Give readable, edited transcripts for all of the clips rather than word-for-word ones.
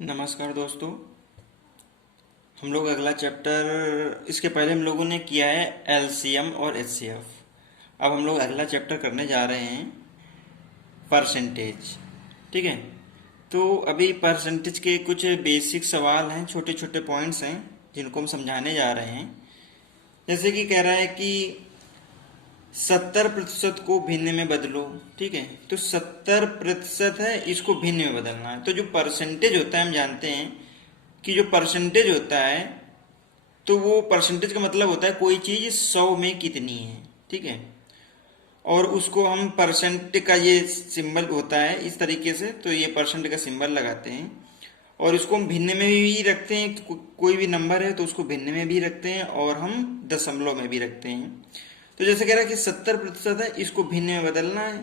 नमस्कार दोस्तों। हम लोग अगला चैप्टर, इसके पहले हम लोगों ने किया है एलसीएम और एचसीएफ। अब हम लोग अगला चैप्टर करने जा रहे हैं परसेंटेज। ठीक है, तो अभी परसेंटेज के कुछ बेसिक सवाल हैं, छोटे छोटे पॉइंट्स हैं जिनको हम समझाने जा रहे हैं। जैसे कि कह रहा है कि 70% को भिन्न में बदलो। ठीक है, तो 70% है, इसको भिन्न में बदलना है। तो जो परसेंटेज होता है, हम जानते हैं कि जो परसेंटेज होता है, तो वो परसेंटेज का मतलब होता है कोई चीज 100 में कितनी है। ठीक है, और उसको हम परसेंट का ये सिंबल होता है इस तरीके से, तो ये परसेंट का सिंबल लगाते हैं। और इसको हम भिन्न में भी रखते हैं, कोई भी नंबर है तो उसको भिन्न में भी रखते हैं, और हम दशमलव में भी रखते हैं। तो जैसे कह रहा है कि 70% है, इसको भिन्न में बदलना है।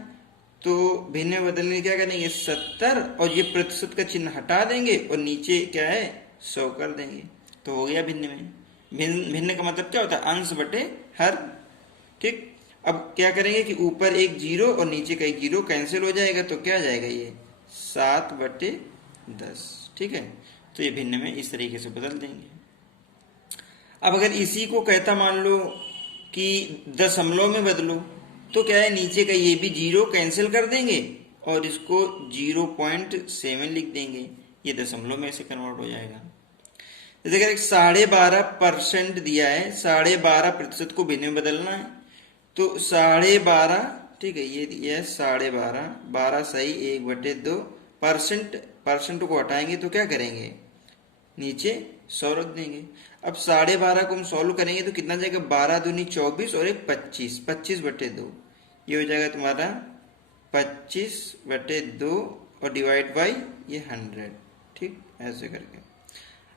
तो भिन्न में बदलने के क्या करेंगे, 70 और ये प्रतिशत का चिन्ह हटा देंगे और नीचे क्या है 100 कर देंगे, तो हो गया भिन्न में। भिन्न भिन्न का मतलब क्या होता है, अंश बटे हर। ठीक, अब क्या करेंगे कि ऊपर एक जीरो और नीचे का एक जीरो कैंसिल हो जाएगा, तो क्या आ जाएगा ये 7/10। ठीक है, तो ये भिन्न में इस तरीके से बदल देंगे। अब अगर इसी को कहता मान लो कि दशमलव में बदलो, तो क्या है नीचे का ये भी जीरो कैंसिल कर देंगे और इसको 0.7 लिख देंगे, ये दशमलव में से कन्वर्ट हो जाएगा। जैसे अगर 12.5% दिया है, 12.5% को भिन्न में बदलना है, तो 12.5, ठीक है, ये दिया है 12.5, 12 सही 1/2 परसेंट। परसेंट को हटाएंगे तो क्या करेंगे, नीचे 100 रख देंगे। अब 12.5 को हम सॉल्व करेंगे तो कितना जाएगा, 12 दूनी 24 और एक 25, 25/2, ये हो जाएगा तुम्हारा 25/2 और डिवाइड बाई ये 100। ठीक, ऐसे करके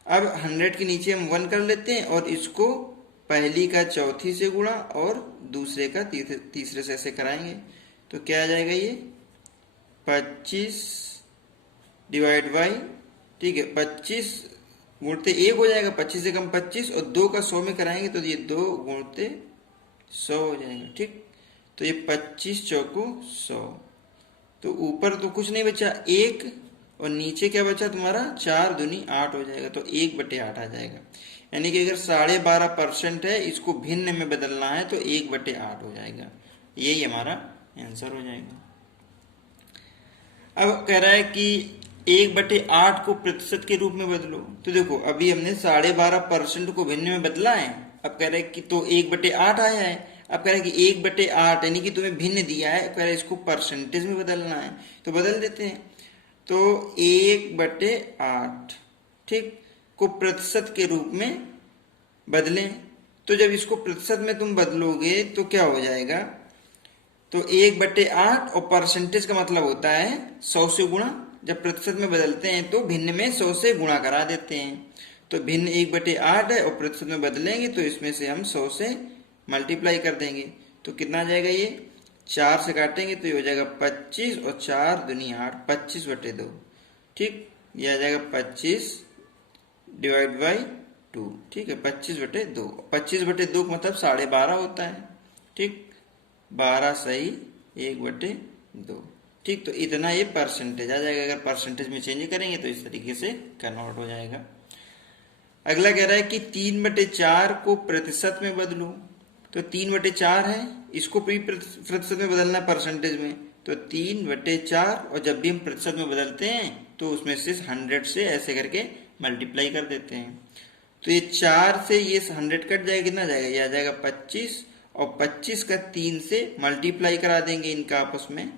अब 100 के नीचे हम 1 कर लेते हैं और इसको पहली का चौथी से गुणा और दूसरे का तीसरे से ऐसे कराएंगे, तो क्या आ जाएगा ये 25 डिवाइड बाई, ठीक है, 25 गुणते 1 हो जाएगा, 25 से कम 25, और 2 का 100 में कराएंगे तो ये 2 गुणते 100 हो जाएगा। ठीक, तो ये 25 चौको 100, तो ऊपर तो कुछ नहीं बचा 1, और नीचे क्या बचा तुम्हारा 4 दूनी 8 हो जाएगा, तो 1/8 आ जाएगा। यानी कि अगर 12.5% है, इसको भिन्न में बदलना है तो 1/8 हो जाएगा, यही हमारा आंसर हो जाएगा। अब कह रहा है कि 1/8 को प्रतिशत के रूप में बदलो। तो देखो अभी हमने 12.5% को भिन्न में बदला है, अब कह रहे हैं कि तो 1/8 आया है। अब कह रहे हैं कि 1/8 यानी कि तुम्हें भिन्न दिया है, कह रहे हैं इसको परसेंटेज में बदलना है, तो बदल देते हैं। तो 1/8, ठीक, को प्रतिशत के रूप में बदलें। तो जब इसको प्रतिशत में तुम बदलोगे तो क्या हो जाएगा, तो 1/8 और परसेंटेज का मतलब होता है 100 से गुणा। जब प्रतिशत में बदलते हैं तो भिन्न में 100 से गुणा करा देते हैं, तो भिन्न 1/8 है और प्रतिशत में बदलेंगे तो इसमें से हम 100 से मल्टीप्लाई कर देंगे, तो कितना आ जाएगा, ये 4 से काटेंगे तो ये हो जाएगा 25 और 4 दूनी 8, 25/2। ठीक, ये आ जाएगा 25 डिवाइड बाई 2। ठीक है, 25/2, 25/2 का मतलब 12.5 होता है। ठीक, 12 सही 1/2। ठीक, तो इतना ये परसेंटेज आ जाएगा। अगर परसेंटेज में चेंज करेंगे तो इस तरीके से कन्वर्ट हो जाएगा। अगला कह रहा है कि 3/4 को प्रतिशत में बदलो। तो 3/4 है, इसको भी प्रतिशत में बदलना परसेंटेज में, तो 3/4, और जब भी हम प्रतिशत में बदलते हैं तो उसमें से 100 से ऐसे करके मल्टीप्लाई कर देते हैं। तो ये 4 से ये 100 कट जाएगा, कितना जाएगा, ये आ जाएगा 25, और 25 का 3 से मल्टीप्लाई करा देंगे, इनका आपस में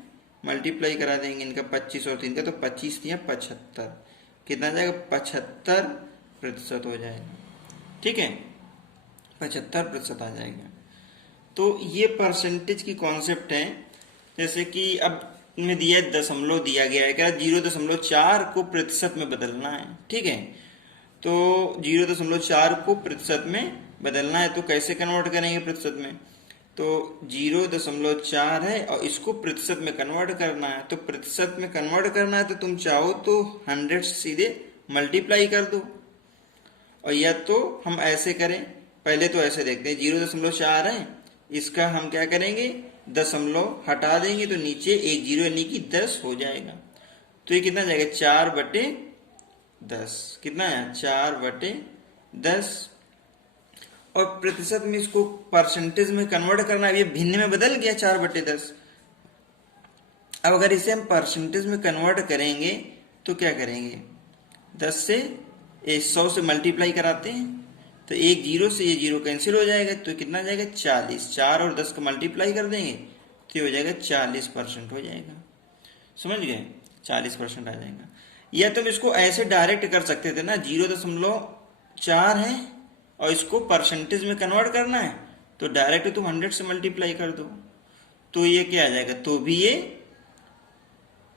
मल्टीप्लाई करा देंगे इनका 25 और 3 का, तो 25 या 75, कितना जाएगा 75% हो जाएगा। ठीक है, 75% आ जाएगा। तो ये परसेंटेज की कॉन्सेप्ट है। जैसे कि अब में दिया है दशमलव दिया गया है, क्या 0.4 को प्रतिशत में बदलना है। ठीक है, तो 0.4 को प्रतिशत में बदलना है, तो कैसे कन्वर्ट करेंगे प्रतिशत में, तो 0.4 है और इसको प्रतिशत में कन्वर्ट करना है। तो प्रतिशत में कन्वर्ट करना है तो तुम चाहो तो 100 से सीधे मल्टीप्लाई कर दो, और या तो हम ऐसे करें, पहले तो ऐसे देखते हैं 0.4 है, इसका हम क्या करेंगे, दशमलव हटा देंगे तो नीचे एक जीरो यानी कि 10 हो जाएगा। तो ये कितना जाएगा, 4/10 10 कितना है 4/10 और प्रतिशत में इसको परसेंटेज में कन्वर्ट करना है, ये भिन्न में बदल गया 4/10। अब अगर इसे हम परसेंटेज में कन्वर्ट करेंगे तो क्या करेंगे 10 से 100 से मल्टीप्लाई कराते हैं तो एक जीरो से ये जीरो कैंसिल हो जाएगा तो कितना आ जाएगा 40। 4 और 10 का मल्टीप्लाई कर देंगे तो ये हो जाएगा 40% हो जाएगा। समझ गए 40% आ जाएगा। या तुम इसको ऐसे डायरेक्ट कर सकते थे ना 0.4 है और इसको परसेंटेज में कन्वर्ट करना है तो डायरेक्ट तुम 100 से मल्टीप्लाई कर दो तो ये क्या आ जाएगा तो भी ये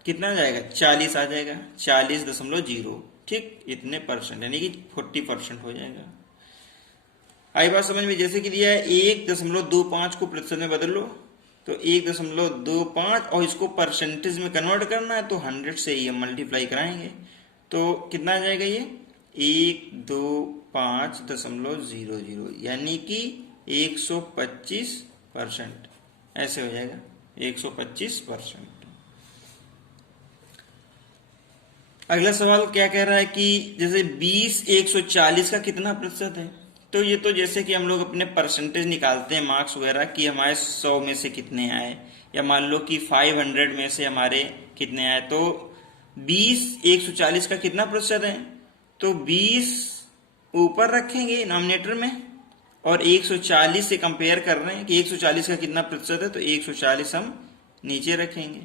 कितना आ जाएगा 40 आ जाएगा 40.0 ठीक इतने परसेंट यानी कि 40% हो जाएगा। आई बात समझ में। जैसे कि दिया है 1.25 को प्रतिशत में बदल लो तो 1.25 और इसको परसेंटेज में कन्वर्ट करना है तो 100 से ही हम मल्टीप्लाई कराएंगे तो कितना आ जाएगा ये 125.00 यानी कि 125% ऐसे हो जाएगा 125%। अगला सवाल क्या कह रहा है कि जैसे 20 140 का कितना प्रतिशत है। तो ये तो जैसे कि हम लोग अपने परसेंटेज निकालते हैं मार्क्स वगैरह कि हमारे 100 में से कितने आए या मान लो कि 500 में से हमारे कितने आए तो 20 140 का कितना प्रतिशत है तो 20 ऊपर रखेंगे डिनोमिनेटर में और 140 से कंपेयर कर रहे हैं कि 140 का कितना प्रतिशत है तो 140 हम नीचे रखेंगे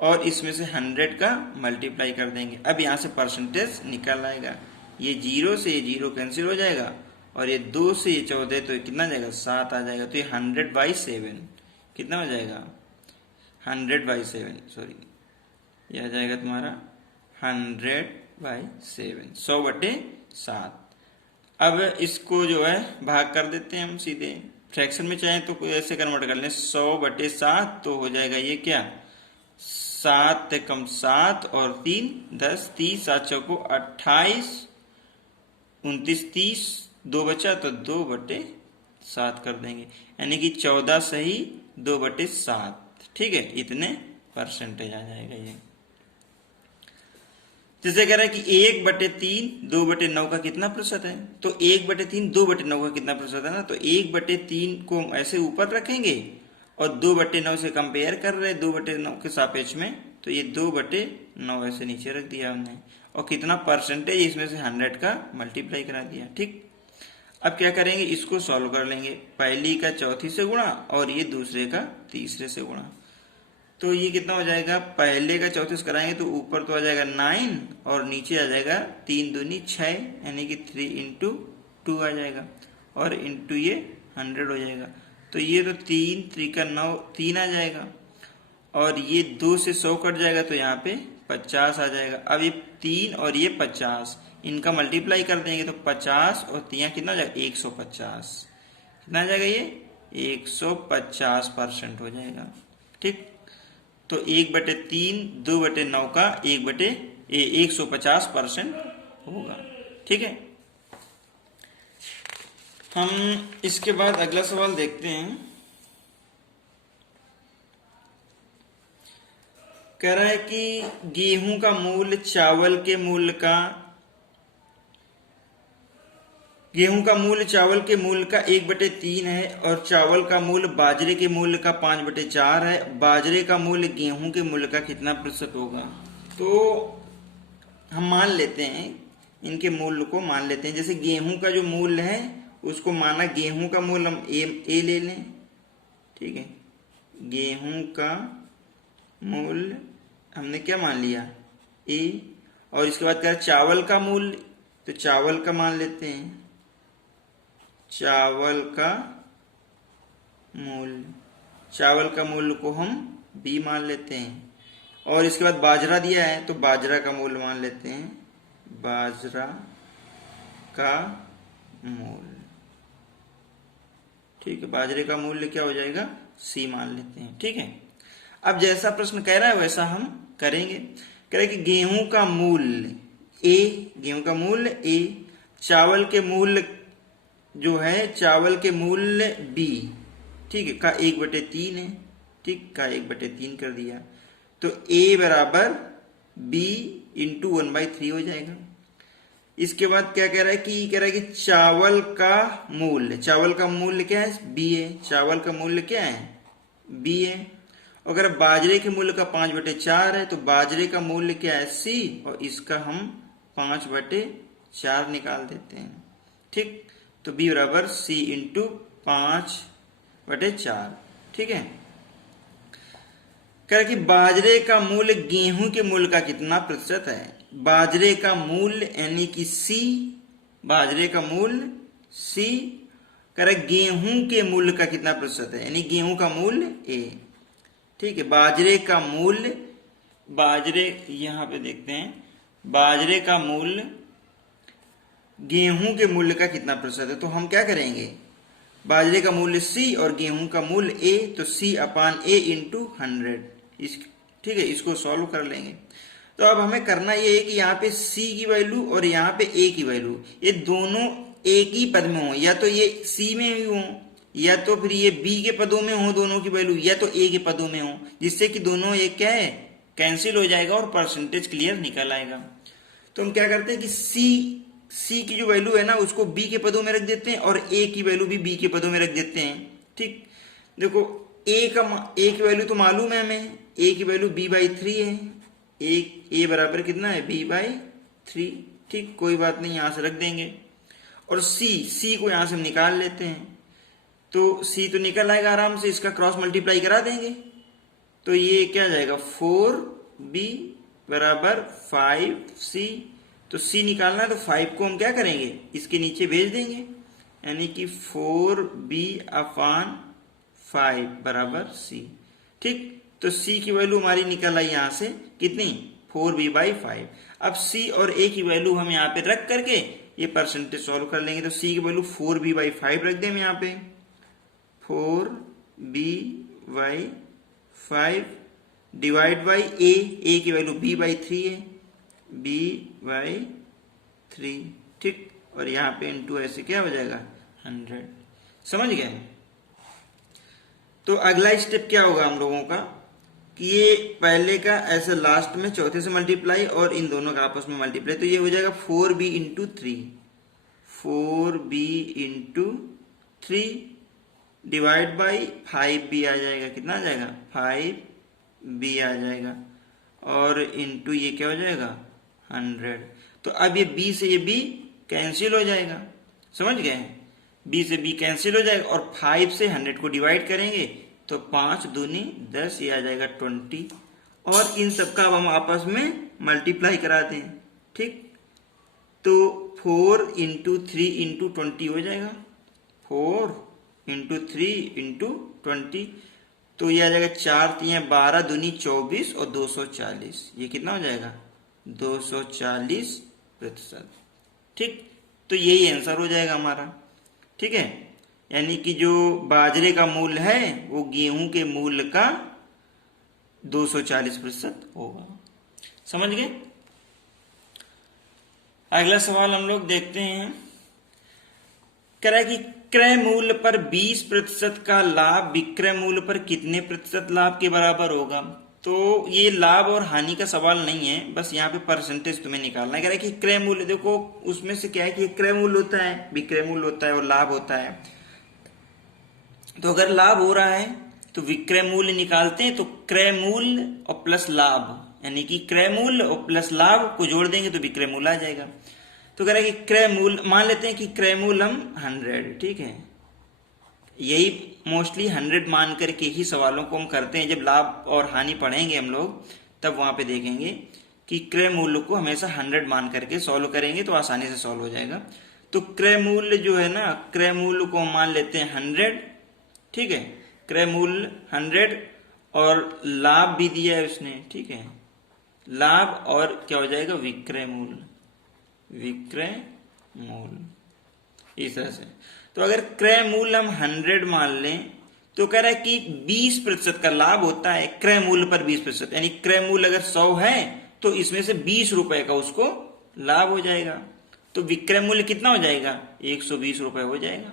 और इसमें से 100 का मल्टीप्लाई कर देंगे। अब यहाँ से परसेंटेज निकल आएगा ये 0 से ये 0 कैंसिल हो जाएगा और ये 2 से ये 14 तो कितना जाएगा 7 आ जाएगा तो ये 100/7 कितना हो जाएगा 100/7 सॉरी ये आ जाएगा तुम्हारा 100/7 100/7। अब इसको जो है भाग कर देते हैं हम सीधे फ्रैक्शन में चाहे तो ऐसे कन्वर्ट कर लें 100/7 तो हो जाएगा ये क्या 7 कम 7 और 3 10 30 7 चौको 28 29 30 2 बचा तो 2/7 कर देंगे यानी कि 14 सही 2/7 ठीक है इतने परसेंटेज आ जाएगा ये। जैसे कह रहा है कि 1/3 2/9 का कितना प्रतिशत है तो 1/3 2/9 का कितना प्रतिशत है ना तो 1/3 को हम ऐसे ऊपर रखेंगे और 2/9 से कंपेयर कर रहे 2/9 के सापेक्ष में तो ये 2/9 ऐसे नीचे रख दिया हमने और कितना परसेंटेज इसमें से 100 का मल्टीप्लाई करा दिया ठीक। अब क्या करेंगे इसको सॉल्व कर लेंगे पहली का चौथी से गुणा और ये दूसरे का तीसरे से गुणा तो ये कितना हो जाएगा पहले का चौथे से कराएंगे तो ऊपर तो आ जाएगा 9 और नीचे आ जाएगा 3 दूनी 6 यानी कि 3 × 2 आ जाएगा और इंटू ये 100 हो जाएगा तो ये तो 3 3 का 9 3 आ जाएगा और ये 2 से 100 कट जाएगा तो यहाँ पे 50 आ जाएगा। अब ये 3 और ये 50 इनका मल्टीप्लाई कर देंगे तो 50 और 3 कितना आ जाएगा 150 कितना आ जाएगा ये 150% हो जाएगा ठीक। तो 1/3 2/9 का 150% होगा ठीक है। हम इसके बाद अगला सवाल देखते हैं। कह रहा है कि गेहूं का मूल्य चावल के मूल्य का 1/3 है और चावल का मूल्य बाजरे के मूल्य का 5/4 है। बाजरे का मूल्य गेहूं के मूल्य का कितना प्रतिशत होगा। तो हम मान लेते हैं इनके मूल्य को मान लेते हैं। जैसे गेहूं का जो मूल्य है उसको माना गेहूं का मूल्य हम ए ले लें ठीक है। गेहूं का मूल्य हमने क्या मान लिया ए और इसके बाद क्या चावल का मूल्य तो चावल का मान लेते हैं चावल का मूल्य को हम बी मान लेते हैं और इसके बाद बाजरा दिया है तो बाजरा का मूल्य मान लेते हैं बाजरा का मूल्य ठीक है। बाजरे का मूल्य क्या हो जाएगा सी मान लेते हैं ठीक है। अब जैसा प्रश्न कह रहा है वैसा हम करेंगे। कह रहा है कि गेहूं का मूल्य ए चावल के मूल्य जो है चावल के मूल्य बी ठीक है का 1/3 है ठीक का 1/3 कर दिया तो ए बराबर बी × 1/3 हो जाएगा। इसके बाद क्या कह रहा है कि चावल का मूल्य क्या है, बी है। चावल का मूल्य क्या है, बी है। अगर बाजरे के मूल्य का 5/4 है तो बाजरे का मूल्य क्या है, सी, और इसका हम 5/4 निकाल देते हैं। ठीक, तो बी बराबर सी इंटू 5/4। ठीक है। कह रहा कि बाजरे का मूल्य गेहूं के मूल्य का कितना प्रतिशत है। बाजरे का मूल्य यानी कि सी, बाजरे का मूल्य सी, कह रहा गेहूं के मूल्य का कितना प्रतिशत है, यानी गेहूं का मूल्य ए। ठीक है, बाजरे का मूल्य, बाजरे यहां पे देखते हैं, बाजरे का मूल्य गेहूं के मूल्य का कितना प्रतिशत है। तो हम क्या करेंगे, बाजरे का मूल्य सी और गेहूं का मूल्य ए, तो C/A इंटू 100। ठीक है, इसको सॉल्व कर लेंगे। तो अब हमें करना ये है कि यहाँ पे C की वैल्यू और यहाँ पे A की वैल्यू, ये दोनों एक ही पद में हो, या तो ये C में ही हो या तो फिर ये B के पदों में हो दोनों की वैल्यू, या तो A के पदों में हो, जिससे कि दोनों एक क्या है, कैंसिल हो जाएगा और परसेंटेज क्लियर निकल आएगा। तो हम क्या करते हैं कि C की जो वैल्यू है ना उसको B के पदों में रख देते हैं और A की वैल्यू भी B के पदों में रख देते हैं। ठीक, देखो A की वैल्यू तो मालूम है हमें, A की वैल्यू B/3 है। A बराबर कितना है, B/3। ठीक, कोई बात नहीं, यहां से रख देंगे। और C को यहां से हम निकाल लेते हैं, तो C तो निकल आएगा आराम से, इसका क्रॉस मल्टीप्लाई करा देंगे तो ये क्या जाएगा, 4B बराबर 5C। तो C निकालना है तो 5 को हम क्या करेंगे, इसके नीचे भेज देंगे, यानी कि 4B/5 बराबर C। ठीक, तो C की वैल्यू हमारी निकल आई यहां से कितनी, 4B/5। अब C और A की वैल्यू हम यहाँ पे रख करके ये परसेंटेज सॉल्व कर लेंगे। तो C की वैल्यू 4B/5 रख दें हम यहाँ पे, 4B/5 डिवाइड बाई A की वैल्यू B/3 है, B/3। ठीक, और यहाँ पे इनटू ऐसे क्या हो जाएगा, 100। समझ गए। तो अगला स्टेप क्या होगा हम लोगों का कि ये पहले का ऐसे लास्ट में चौथे से मल्टीप्लाई और इन दोनों का आपस में मल्टीप्लाई, तो ये हो जाएगा 4B into 3, 4B into 3 divide by 5B आ जाएगा, कितना आ जाएगा, 5B आ जाएगा, और इंटू ये क्या हो जाएगा, 100। तो अब ये B से ये B कैंसिल हो जाएगा, समझ गए, B से B कैंसिल हो जाएगा, और 5 से 100 को डिवाइड करेंगे तो 5 दूनी 10, ये आ जाएगा 20। और इन सबका अब हम आपस में मल्टीप्लाई करा दें। ठीक, तो 4 इंटू 3 इंटू 20 हो जाएगा, 4 इंटू 3 इंटू 20, तो ये आ जाएगा 4×3 12 दूनी 24 और 240, ये कितना हो जाएगा, 240%। ठीक, तो यही आंसर हो जाएगा हमारा। ठीक है, यानी कि जो बाजरे का मूल्य है वो गेहूं के मूल्य का 240% होगा। समझ गए। अगला सवाल हम लोग देखते हैं, कह रहा है कि क्रय मूल्य पर 20% का लाभ विक्रय मूल्य पर कितने प्रतिशत लाभ के बराबर होगा। तो ये लाभ और हानि का सवाल नहीं है, बस यहाँ पे परसेंटेज तुम्हें निकालना है। कह रहा है कि क्रय मूल्य, देखो उसमें से क्या है कि क्रय मूल्य होता है, विक्रय मूल्य होता है और लाभ होता है। तो अगर लाभ हो रहा है तो विक्रय मूल्य निकालते हैं, तो क्रय मूल्य और प्लस लाभ, यानी कि क्रय मूल्य और प्लस लाभ को जोड़ देंगे तो विक्रय मूल्य आ जाएगा। तो कह रहा है कि क्रय मूल्य, मान लेते हैं कि क्रय मूल्य हम 100, ठीक है, यही मोस्टली 100 मान करके ही सवालों को हम करते हैं। जब लाभ और हानि पढ़ेंगे हम लोग तब वहां पे देखेंगे कि क्रय मूल्य को हमेशा 100 मान करके सॉल्व करेंगे तो आसानी से सॉल्व हो जाएगा। तो क्रय मूल्य जो है ना, क्रय मूल्य को हम मान लेते हैं 100, ठीक है, क्रय मूल्य 100 और लाभ भी दिया है उसने, ठीक है, लाभ और क्या हो जाएगा, विक्रय मूल्य, विक्रय मूल्य, इस तरह से। तो अगर क्रय मूल्य हम 100 मान लें तो कह रहा है कि 20% का लाभ होता है क्रय मूल्य पर 20%, यानी क्रय मूल्य अगर 100 है तो इसमें से 20 रुपए का उसको लाभ हो जाएगा, तो विक्रय मूल्य कितना हो जाएगा, 120 रुपए हो जाएगा।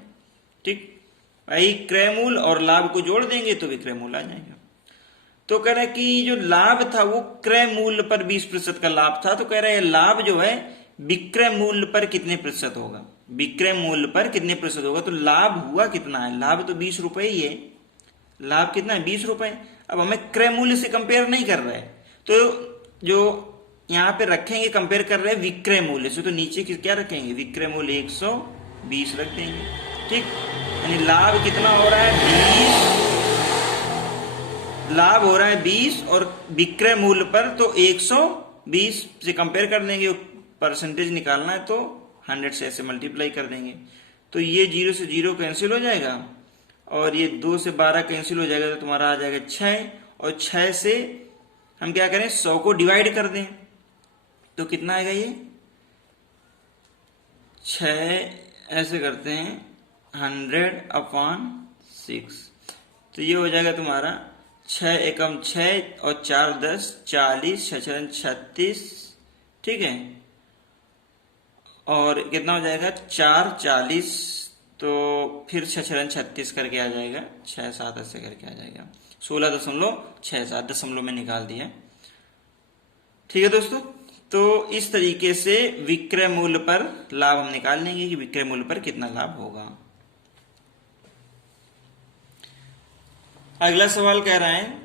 ठीक, भाई क्रय मूल्य और लाभ को जोड़ देंगे तो विक्रय मूल्य आ जाएगा। तो कह रहा है कि जो लाभ था वो क्रय मूल्य पर 20% का लाभ था, तो कह रहा है लाभ जो है विक्रय मूल्य पर कितने प्रतिशत होगा, विक्रय मूल्य पर कितने प्रतिशत होगा। तो लाभ हुआ कितना है, लाभ तो 20 रुपए ही है, लाभ कितना है 20 रुपए। अब हमें क्रय मूल्य से कंपेयर नहीं कर रहे हैं, तो जो यहाँ पे रखेंगे कंपेयर कर रहे हैं विक्रय मूल्य से, तो नीचे क्या रखेंगे, विक्रय मूल्य 120 रख देंगे। ठीक, यानी लाभ कितना हो रहा है 20, लाभ हो रहा है 20 और विक्रय मूल्य पर तो 120 से कंपेयर कर देंगे, परसेंटेज निकालना है तो 100 से ऐसे मल्टीप्लाई कर देंगे। तो ये 0 से 0 कैंसिल हो जाएगा और ये 2 से 12 कैंसिल हो जाएगा, तो तुम्हारा आ जाएगा 6, और 6 से हम क्या करें 100 को डिवाइड कर दें, तो कितना आएगा ये 6 ऐसे करते हैं 100/6, तो ये हो जाएगा तुम्हारा 6 एकम 6 और 4 10 40 6 36, ठीक है, और कितना हो जाएगा 4 40, तो फिर 6 36 करके आ जाएगा, 6 7 ऐसे करके आ जाएगा, 16.67 दशमलव में निकाल दिया। ठीक है दोस्तों, तो इस तरीके से विक्रय मूल्य पर लाभ हम निकाल लेंगे कि विक्रय मूल्य पर कितना लाभ होगा। अगला सवाल कह रहा है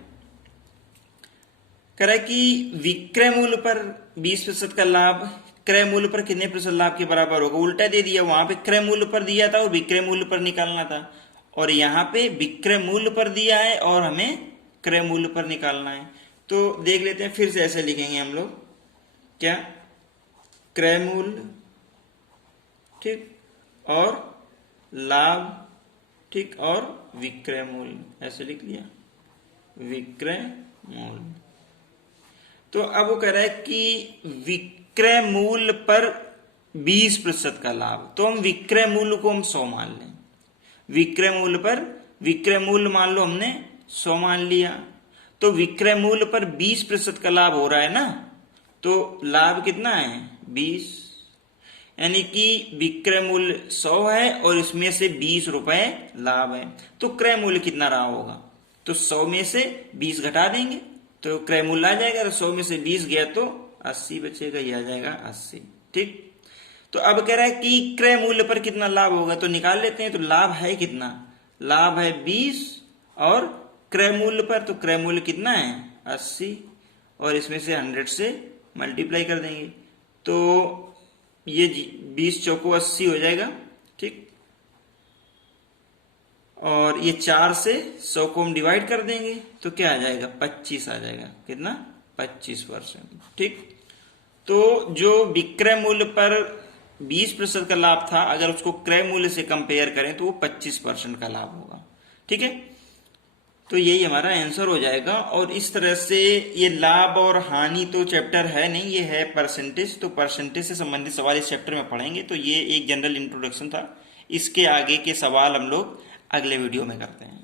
कि विक्रय मूल्य पर 20% का लाभ क्रय मूल्य पर कितने प्रतिशत लाभ के बराबर होगा। उल्टा दे दिया, वहां पे क्रय मूल्य पर दिया था और विक्रय मूल्य पर निकालना था, और यहाँ पे विक्रय मूल्य पर दिया है और हमें क्रय मूल्य पर निकालना है। तो देख लेते हैं, फिर से ऐसे लिखेंगे हम लोग, क्या क्रय मूल्य, ठीक, और लाभ, ठीक, और विक्रय मूल्य, ऐसे लिख लिया विक्रय मूल्य। तो अब वो कह रहा है कि विक्रय मूल्य पर 20% का लाभ, तो हम विक्रय मूल्य को हम 100 मान लें, विक्रय मूल्य पर विक्रय मूल्य मान लो हमने 100 मान लिया, तो विक्रय मूल्य पर 20% का लाभ हो रहा है ना, तो लाभ कितना है 20, यानी कि विक्रय मूल्य 100 है और इसमें से 20 रुपए लाभ है, तो क्रय मूल्य कितना रहा होगा, तो 100 में से 20 घटा देंगे तो क्रय मूल्य आ जाएगा, तो 100 में से 20 गया तो 80 बचेगा, ये आ जाएगा 80। ठीक, तो अब कह रहा है कि क्रय मूल्य पर कितना लाभ होगा, तो निकाल लेते हैं। तो लाभ है कितना, लाभ है 20 और क्रय मूल्य पर, तो क्रय मूल्य कितना है 80 और इसमें से 100 से मल्टीप्लाई कर देंगे, तो ये 20 चौको 80 हो जाएगा। ठीक, और ये 4 से 100 को हम डिवाइड कर देंगे तो क्या आ जाएगा 25 आ जाएगा, कितना 25%। ठीक, तो जो विक्रय मूल्य पर 20% का लाभ था, अगर उसको क्रय मूल्य से कंपेयर करें तो वो 25% का लाभ होगा। ठीक है, तो यही हमारा आंसर हो जाएगा। और इस तरह से ये लाभ और हानि तो चैप्टर है नहीं, ये है परसेंटेज, तो परसेंटेज से संबंधित सवाल इस चैप्टर में पढ़ेंगे। तो ये एक जनरल इंट्रोडक्शन था, इसके आगे के सवाल हम लोग अगले वीडियो में करते हैं।